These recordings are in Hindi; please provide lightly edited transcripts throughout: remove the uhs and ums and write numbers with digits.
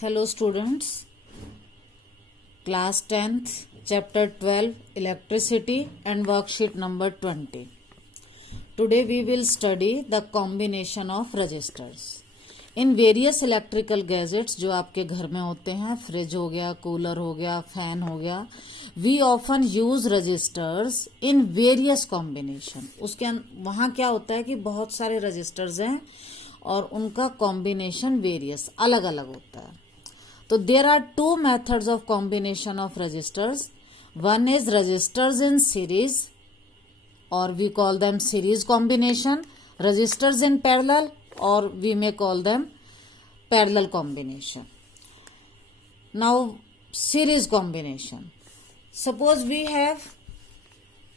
Hello students, class 10th, chapter 12, electricity and worksheet number 20. Today we will study the combination of resistors. In various electrical gadgets जो आपके घर में होते हैं, फ्रिज हो गया, कूलर हो गया, फैन हो गया, we often use resistors in various combination. उसके वहाँ क्या होता है कि बहुत सारे resistors हैं और उनका कॉम्बिनेशन वेरियस अलग अलग होता है. तो there are two methods of combination of registers. One is registers in series और we call them series combination. Registers in parallel और we may call them parallel combination. Now series combination. Suppose we have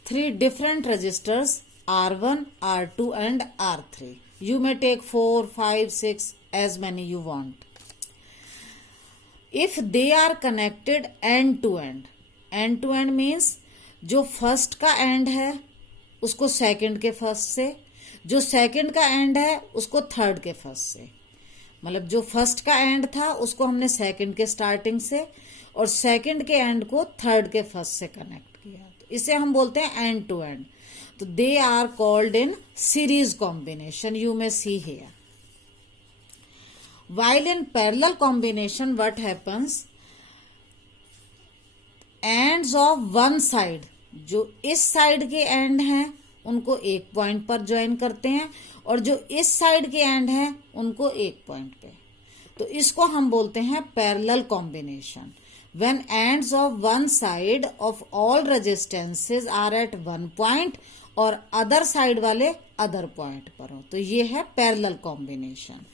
three different registers R1, R2 and R3. You may take 4, 5, 6 as many you want. If they are connected end to end means जो फर्स्ट का एंड है उसको सेकंड के फर्स्ट से, जो सेकंड का एंड है उसको थर्ड के फर्स्ट से. मतलब जो फर्स्ट का एंड था उसको हमने सेकंड के स्टार्टिंग से और सेकंड के एंड को थर्ड के फर्स्ट से कनेक्ट किया, तो इसे हम बोलते हैं एंड टू एंड. तो they are called in series combination. You may see here. While in parallel combination, what happens? Ends of one side, जो इस साइड के एंड हैं उनको एक पॉइंट पर ज्वाइन करते हैं और जो इस साइड के एंड हैं उनको एक पॉइंट पे. तो इसको हम बोलते हैं parallel combination. When ends of one side of all resistances are at one point और अदर साइड वाले अदर पॉइंट पर हो, तो ये है पैरेलल कॉम्बिनेशन.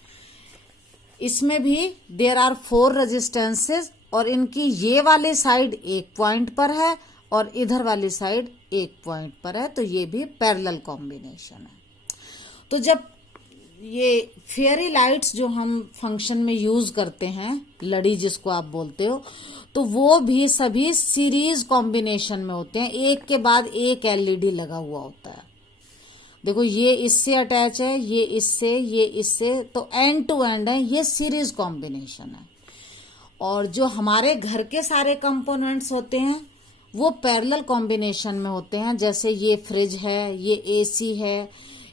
इसमें भी देर आर 4 रेजिस्टेंसेस और इनकी ये वाली साइड एक पॉइंट पर है और इधर वाली साइड एक पॉइंट पर है, तो ये भी पैरेलल कॉम्बिनेशन है. तो जब ये फेयरी लाइट्स जो हम फंक्शन में यूज करते हैं, लड़ी जिसको आप बोलते हो, तो वो भी सभी सीरीज कॉम्बिनेशन में होते हैं. एक के बाद एक एलईडी लगा हुआ होता है. देखो ये इससे अटैच है, ये इससे, तो एंड टू एंड है, ये सीरीज कॉम्बिनेशन है. और जो हमारे घर के सारे कंपोनेंट्स होते हैं वो पैरेलल कॉम्बिनेशन में होते हैं. जैसे ये फ्रिज है, ये एसी है,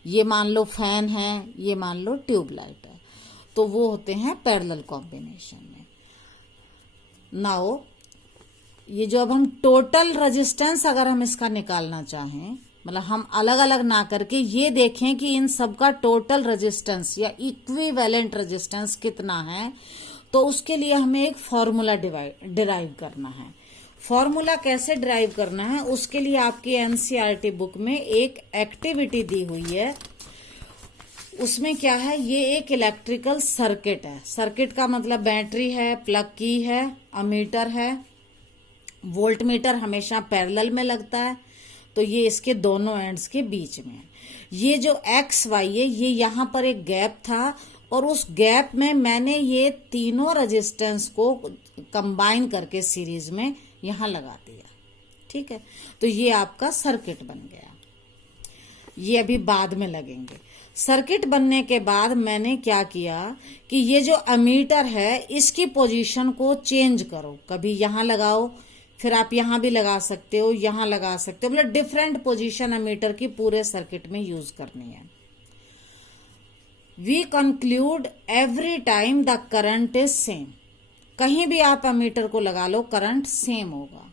ये मान लो फैन है, ये मान लो ट्यूबलाइट है, तो वो होते हैं पैरेलल कॉम्बिनेशन में. नाउ ये जो अब हम टोटल रेजिस्टेंस अगर हम इसका निकालना चाहें, मतलब हम अलग अलग ना करके ये देखें कि इन सब का टोटल रेजिस्टेंस या इक्विवेलेंट रेजिस्टेंस कितना है, तो उसके लिए हमें एक फॉर्मूला डिराइव करना है. फॉर्मूला कैसे डिराइव करना है, उसके लिए आपकी एनसीईआरटी बुक में एक एक्टिविटी दी हुई है. उसमें क्या है, ये एक इलेक्ट्रिकल सर्किट है. सर्किट का मतलब बैटरी है, प्लग की है, अमीटर है. वोल्ट मीटर हमेशा पैरेलल में लगता है, तो ये इसके दोनों एंड्स के बीच में है. ये जो एक्स वाई है, ये यहाँ पर एक गैप था और उस गैप में मैंने ये तीनों रेजिस्टेंस को कंबाइन करके सीरीज में यहाँ लगा दिया. ठीक है, तो ये आपका सर्किट बन गया. ये अभी बाद में लगेंगे. सर्किट बनने के बाद मैंने क्या किया कि ये जो अमीटर है इसकी पोजीशन को चेंज करो. कभी यहाँ लगाओ, फिर आप यहां भी लगा सकते हो, यहां लगा सकते हो. मतलब डिफरेंट पोजीशन अमीटर की पूरे सर्किट में यूज करनी है. We conclude every time the current is same. कहीं भी आप अमीटर को लगा लो, करंट सेम होगा.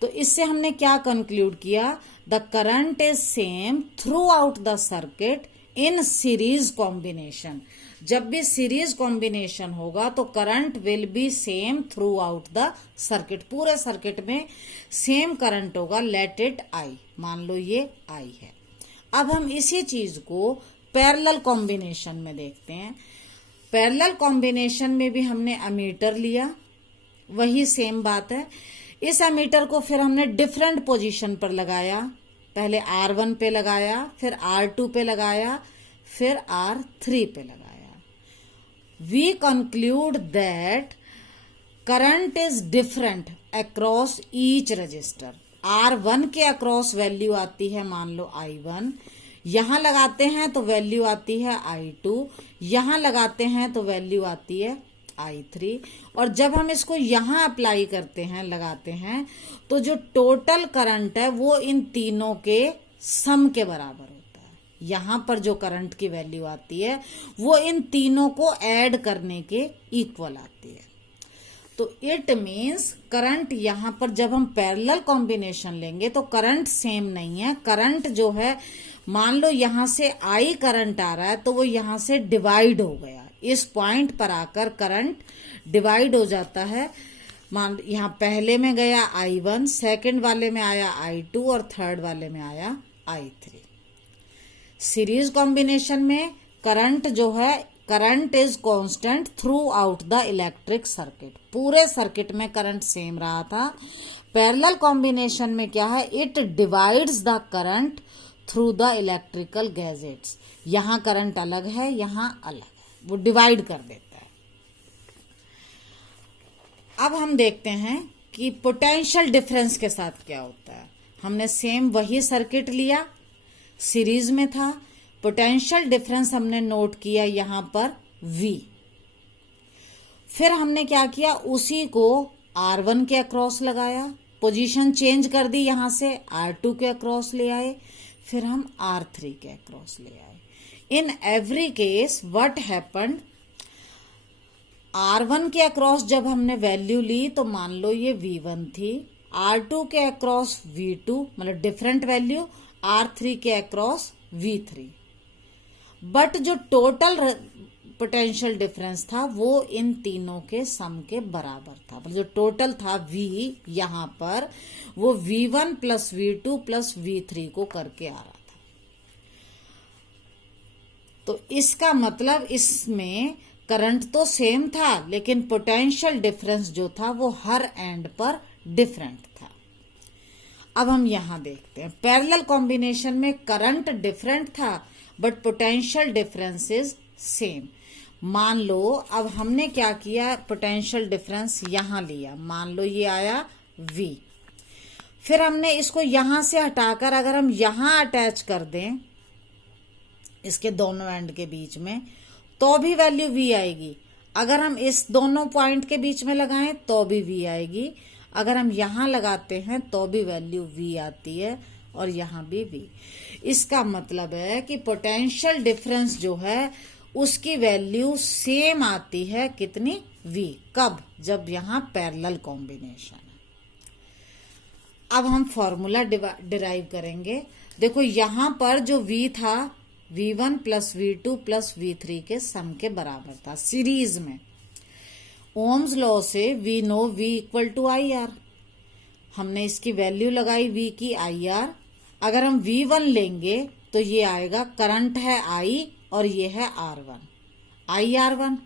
तो इससे हमने क्या कंक्लूड किया, the current is same through out the circuit in series combination. जब भी सीरीज कॉम्बिनेशन होगा तो current will be same through out the circuit. पूरे सर्किट में सेम करंट होगा. लेट इट आई, मान लो ये आई है. अब हम इसी चीज को पैरेलल कॉम्बिनेशन में देखते हैं. पैरेलल कॉम्बिनेशन में भी हमने अमीटर लिया, वही सेम बात है. इस अमीटर को फिर हमने डिफरेंट पोजीशन पर लगाया. पहले R1 पे लगाया, फिर R2 पे लगाया, फिर R3 पे लगाया. We conclude that current is different across each resistor. R1 के अक्रॉस वैल्यू आती है मान लो I1, यहां लगाते हैं तो वैल्यू आती है I2, यहां लगाते हैं तो वैल्यू आती है I3। और जब हम इसको यहाँ अप्लाई करते हैं, लगाते हैं, तो जो टोटल करंट है वो इन तीनों के सम के बराबर होता है। यहाँ पर जो करंट की वैल्यू आती है वो इन तीनों को ऐड करने के इक्वल आती है। तो इट मीन्स करंट यहाँ पर जब हम पैरेलल कॉम्बिनेशन लेंगे तो करंट सेम नहीं है। करंट जो है, मान लो यहाँ से I करंट आ रहा है तो वो यहाँ से डिवाइड हो गया, इस पॉइंट पर आकर करंट डिवाइड हो जाता है। मान यहाँ पहले में गया I1, सेकंड वाले में आया I2 और थर्ड वाले में आया I3। सीरीज कॉम्बिनेशन में करंट जो है, current is constant through out the electric circuit, पूरे सर्किट में करंट सेम रहा था। पैरेलल कॉम्बिनेशन में क्या है, it divides the current through the electrical gadgets. यहाँ करंट अलग है, यहाँ अलग है, वो डिवाइड कर देता है। अब हम देखते हैं कि पोटेंशियल डिफरेंस के साथ क्या होता है। हमने सेम वही सर्किट लिया, सीरीज में था, पोटेंशियल डिफरेंस हमने नोट किया यहाँ पर V। फिर हमने क्या किया, उसी को R1 के अक्रॉस लगाया, पोजीशन चेंज कर दी, यहाँ से R2 के अक्रॉस ले आए, फिर हम R3 के अक्रॉस ले आए। In every case what happened, R1 के अक्रॉस जब हमने वैल्यू ली तो मान लो ये V1 थी, R2 के अक्रॉस V2 मतलब डिफरेंट वैल्यू, R3 के अक्रॉस V3। बट जो टोटल पोटेंशियल डिफरेंस था वो इन तीनों के सम के बराबर था। मतलब जो टोटल था V यहाँ पर, वो V1 plus V2 plus V3 को करके आ रहा था। तो इसका मतलब इसमें करंट तो सेम था लेकिन पोटेंशियल डिफरेंस जो था वो हर एंड पर डिफरेंट था। अब हम यहां देखते हैं, पैरेलल कॉम्बिनेशन में करंट डिफरेंट था but potential difference is same. मान लो अब हमने क्या किया, पोटेंशियल डिफरेंस यहां लिया, मान लो ये आया V। फिर हमने इसको यहां से हटाकर अगर हम यहां अटैच कर दें इसके दोनों एंड के बीच में तो भी वैल्यू V आएगी। अगर हम इस दोनों पॉइंट के बीच में लगाएं तो भी V आएगी, अगर हम यहां लगाते हैं तो भी वैल्यू V आती है और यहां भी V। इसका मतलब है कि पोटेंशियल डिफरेंस जो है उसकी वैल्यू सेम आती है, कितनी, V। कब, जब यहां पैरेलल कॉम्बिनेशन है। अब हम फॉर्मूला डिराइव करेंगे। देखो यहां पर जो V था V1 plus V2 plus V3 के सम के बराबर था सीरीज में। ओम्स लॉ से we know V equal to IR, हमने इसकी वैल्यू लगाई V की IR। अगर हम V1 लेंगे तो ये आएगा, करंट है I और ये है R1, IR1।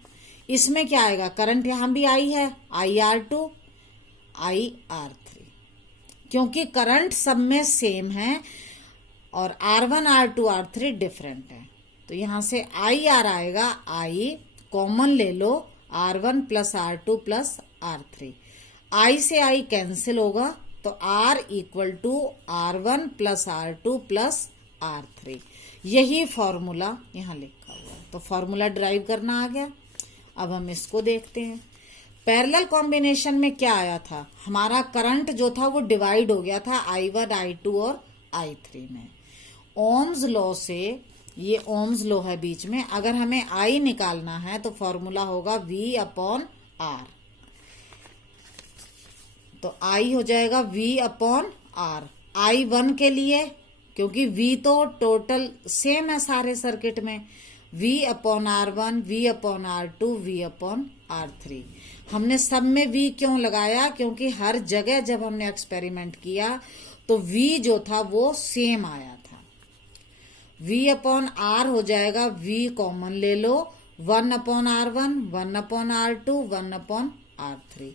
इसमें क्या आएगा, करंट यहां भी I है, IR2 IR3, क्योंकि करंट सब में सेम है और R1 R2 R3 डिफरेंट है। तो यहां से IR आएगा, I कॉमन ले लो, R1 plus R2 plus R3, I से I कैंसिल होगा तो R equal to R1 plus R2 plus R3। यही फॉर्मूला यहाँ लिखा हुआ है। तो फॉर्मूला ड्राइव करना आ गया। अब हम इसको देखते हैं। पैरेलल कॉम्बिनेशन में क्या आया था, हमारा करंट जो था वो डिवाइड हो गया था I1 I2 और I3 में। ओम्स लॉ से, ये ओम्स लॉ है बीच में, अगर हमें I निकालना है तो फॉर्मूला होगा V अपॉन R। तो I हो जाएगा V अपॉन R। I1 के लिए, क्योंकि V तो टोटल सेम है सारे सर्किट में, V upon R1, V upon R2, V upon R3। हमने सब में V क्यों लगाया, क्योंकि हर जगह जब हमने एक्सपेरिमेंट किया तो V जो था वो सेम आया था। V अपॉन R हो जाएगा, V कॉमन ले लो, 1 upon R1, 1 upon R2, 1 upon R3।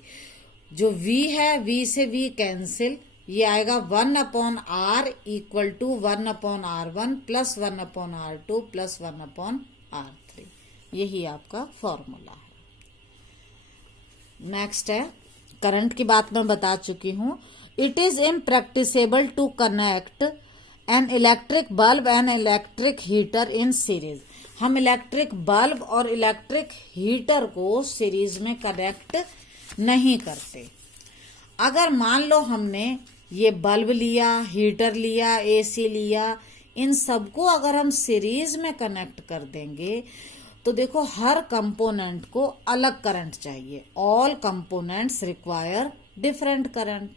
जो V है V से V कैंसिल, ये आएगा 1 upon R equal to 1 upon R1 plus 1 upon R2 plus 1 upon R3। यही आपका फॉर्मूला है। नेक्स्ट है, करंट की बात मैं बता चुकी हूं। It is impracticable to connect an electric bulb and electric heater in series. हम इलेक्ट्रिक बल्ब और इलेक्ट्रिक हीटर को सीरीज में कनेक्ट नहीं करते। अगर मान लो हमने ये बल्ब लिया, हीटर लिया, एसी लिया, इन सबको अगर हम सीरीज में कनेक्ट कर देंगे तो देखो हर कंपोनेंट को अलग करंट चाहिए। All components require different current.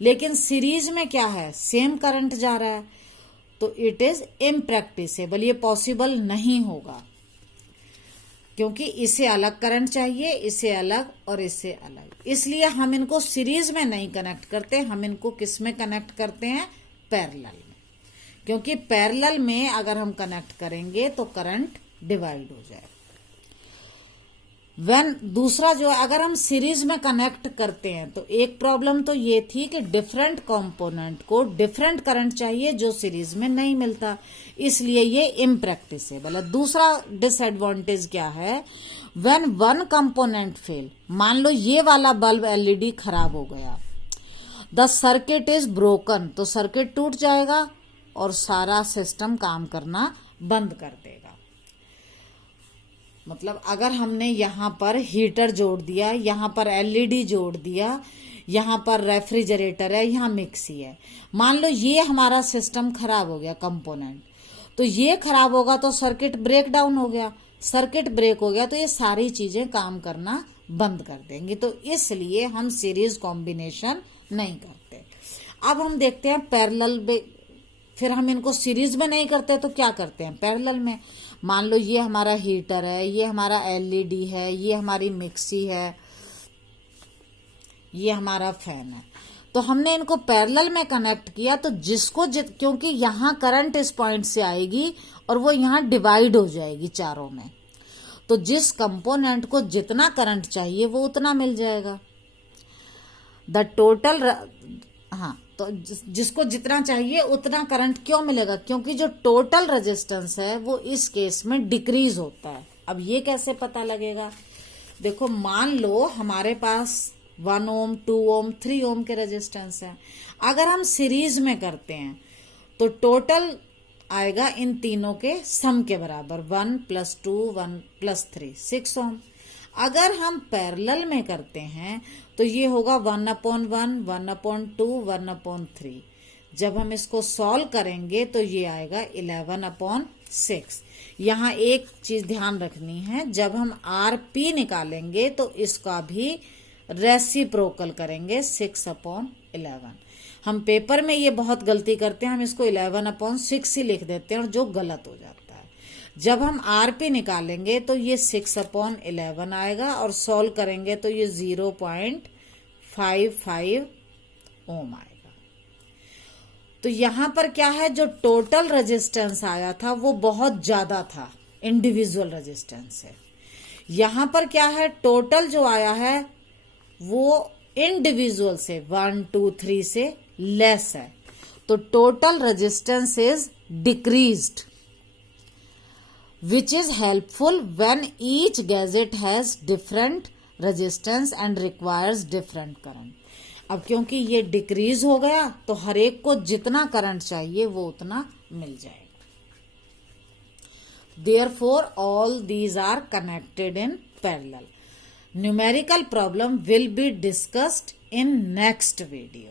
लेकिन सीरीज में क्या है, सेम करंट जा रहा है, तो इट इज इम्प्रैक्टिसेबल, ये पॉसिबल नहीं होगा, क्योंकि इसे अलग करंट चाहिए, इसे अलग और इसे अलग। इसलिए हम इनको सीरीज में नहीं कनेक्ट करते, हम इनको किस में कनेक्ट करते हैं, पैरेलल में। क्योंकि पैरेलल में अगर हम कनेक्ट करेंगे तो करंट डिवाइड हो जाए। दूसरा जो है, अगर हम सीरीज में कनेक्ट करते हैं तो एक प्रॉब्लम तो ये थी कि डिफरेंट कंपोनेंट को डिफरेंट करंट चाहिए जो सीरीज में नहीं मिलता, इसलिए ये इम्प्रैक्टिसेबल है। दूसरा डिसएडवांटेज क्या है, व्हेन वन कंपोनेंट फेल, मान लो ये वाला बल्ब एलईडी खराब हो गया, द सर्किट इज ब्रोकन, तो सर्किट टूट जाएगा और सारा सिस्टम काम करना बंद कर देगा। मतलब अगर हमने यहाँ पर हीटर जोड़ दिया, यहाँ पर एलईडी जोड़ दिया, यहाँ पर रेफ्रिजरेटर है, यहाँ मिक्सी है, मान लो ये हमारा सिस्टम खराब हो गया कंपोनेंट, तो ये खराब होगा तो सर्किट ब्रेक डाउन हो गया, सर्किट ब्रेक हो गया तो ये सारी चीजें काम करना बंद कर देंगी। तो इसलिए हम सीरीज कॉम्बिनेशन नहीं करते। अब हम देखते हैं पैरेलल में, फिर हम इनको सीरीज में नहीं करते तो क्या करते हैं पैरेलल में। मान लो ये हमारा हीटर है, ये हमारा एलईडी है, ये हमारी मिक्सी है, ये हमारा फैन है, तो हमने इनको पैरेलल में कनेक्ट किया तो जिसको क्योंकि यहाँ करंट इस पॉइंट से आएगी और वो यहाँ डिवाइड हो जाएगी चारों में, तो जिस कंपोनेंट को जितना करंट चाहिए वो उतना मिल जाएगा। द टोटल, हाँ, तो जिसको जितना चाहिए उतना करंट क्यों मिलेगा, क्योंकि जो टोटल रेजिस्टेंस है वो इस केस में डिक्रीज होता है। अब ये कैसे पता लगेगा, देखो मान लो हमारे पास 1 ओम, 2 ओम, 3 ओम के रेजिस्टेंस है, अगर हम सीरीज में करते हैं तो टोटल आएगा इन तीनों के सम के बराबर, 1 + 2 1 + 3 6 ओम। अगर हम पैरेलल में करते हैं तो ये होगा 1/1, 1/2, 1/3। जब हम इसको सॉल्व करेंगे तो ये आएगा 11/6। यहाँ एक चीज ध्यान रखनी है, जब हम RP निकालेंगे तो इसका भी रेसिप्रोकल करेंगे 6/11। हम पेपर में ये बहुत गलती करते हैं, हम इसको 11/6 ही लिख देते हैं और जो गलत हो जाता है। जब हम RP निकालेंगे तो ये 6/11 आएगा और सॉल्व करेंगे तो ये 0.55 ओम आएगा। तो यहाँ पर क्या है, जो टोटल रेजिस्टेंस आया था वो बहुत ज्यादा था इंडिविजुअल रेजिस्टेंस से। यहाँ पर क्या है, टोटल जो आया है वो इंडिविजुअल से 1 2 3 से लेस है, तो total resistance is decreased, which is helpful when each gadget has different resistance and requires different current. अब क्योंकि ये डिक्रीज हो गया तो हर एक को जितना करंट चाहिए वो उतना मिल जाएगा। Therefore, all these are connected in parallel. Numerical problem will be discussed in next video.